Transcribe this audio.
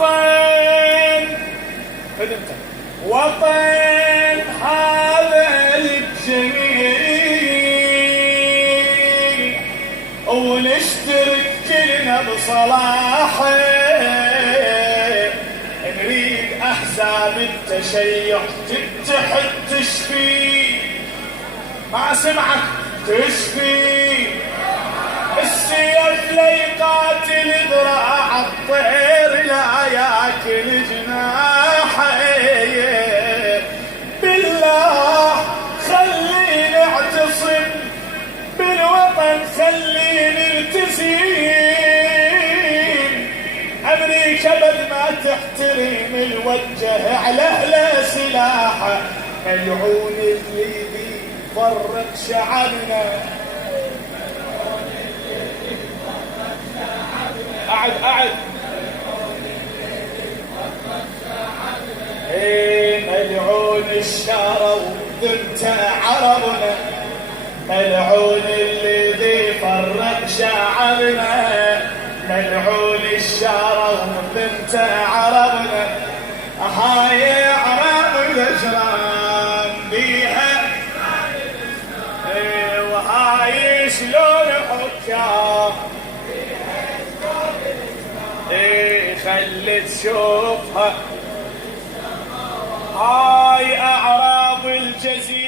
وطن وطن هذا الجميل ونشترك كلنا بصلاحه، نريد احزاب التشيع تتحد تشفي، ما سمعك تشفي السيف ليقاتل ذراع الطير لا ياكل جناحي. بالله خليني اعتصم بالوطن، خليني التزم. امريكا بد ما تحترم الوجه على اهله سلاحه، ملعون اللي فرق شعبنا. أعد ملعون الشارع وذنت عربنا، ملعون الذي فرق شعبنا، ملعون الشارع وذنت عربنا. هاي أعراب الأجرام بيها وهاي شلون حكام، خلي تشوفها هاي أعراب الجزيرة.